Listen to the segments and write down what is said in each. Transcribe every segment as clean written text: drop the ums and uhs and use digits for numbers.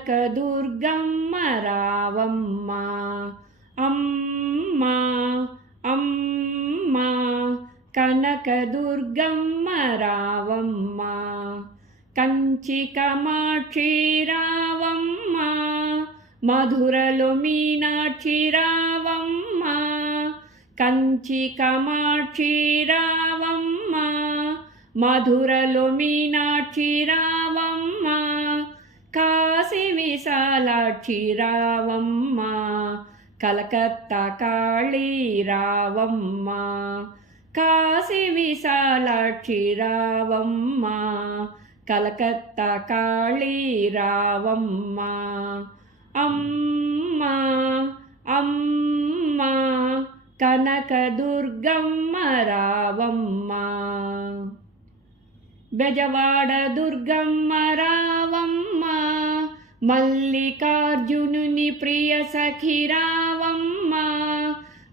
కనకదుర్గమ్మ రావమ్మ అమ్మ అమ్మ కనకదుర్గమ్మ రావమ్మ కంచి కామాక్షి రావమ్మ మధురలో మీనాక్షి రావమ్మ కంచి కామాక్షి రావమ్మ మధురలో మీనాక్షి రావమ్మ కాశీ విశాలాక్షి రావమ్మ కలకత్తా కాళీ రావమ్మ కాశీ విశాలాక్షి రావమ్మ కలకత్తా కాళీ రావమ్మ అమ్మ అమ్మ కనకదుర్గమ్మ రావమ్మ బెజవాడ దుర్గమ్మ రావమ్మ మల్లికార్జునుని ప్రియ సఖి రావమ్మ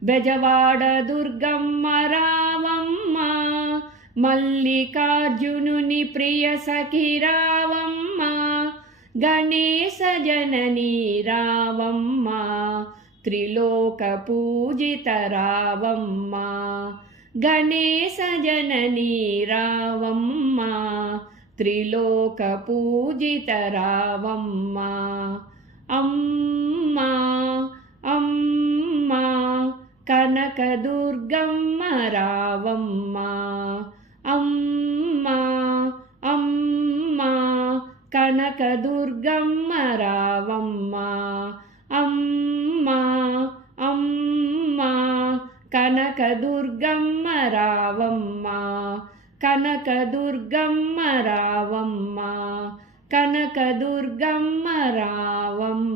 బెజవాడ దుర్గమ్మ రావమ్మ మల్లికార్జునుని ప్రియ సఖి రావమ్మ గణేశ జననీ రావమ్మ త్రిలోక పూజిత రావమ్మ గణేశ జననీ రావమ్మ త్రిలోక పూజిత రావమ్మ అమ్మ అమ్మ కనకదుర్గమ్మ రావమ్మ అమ్మ అమ్మ కనకదుర్గమ్మ రావమ్మ అమ్మ అమ్మ కనకదుర్గమ్మ రావమ్మ కనకదుర్గమ్మ రావమ్మ కనకదుర్గమ్మ రావమ్మ.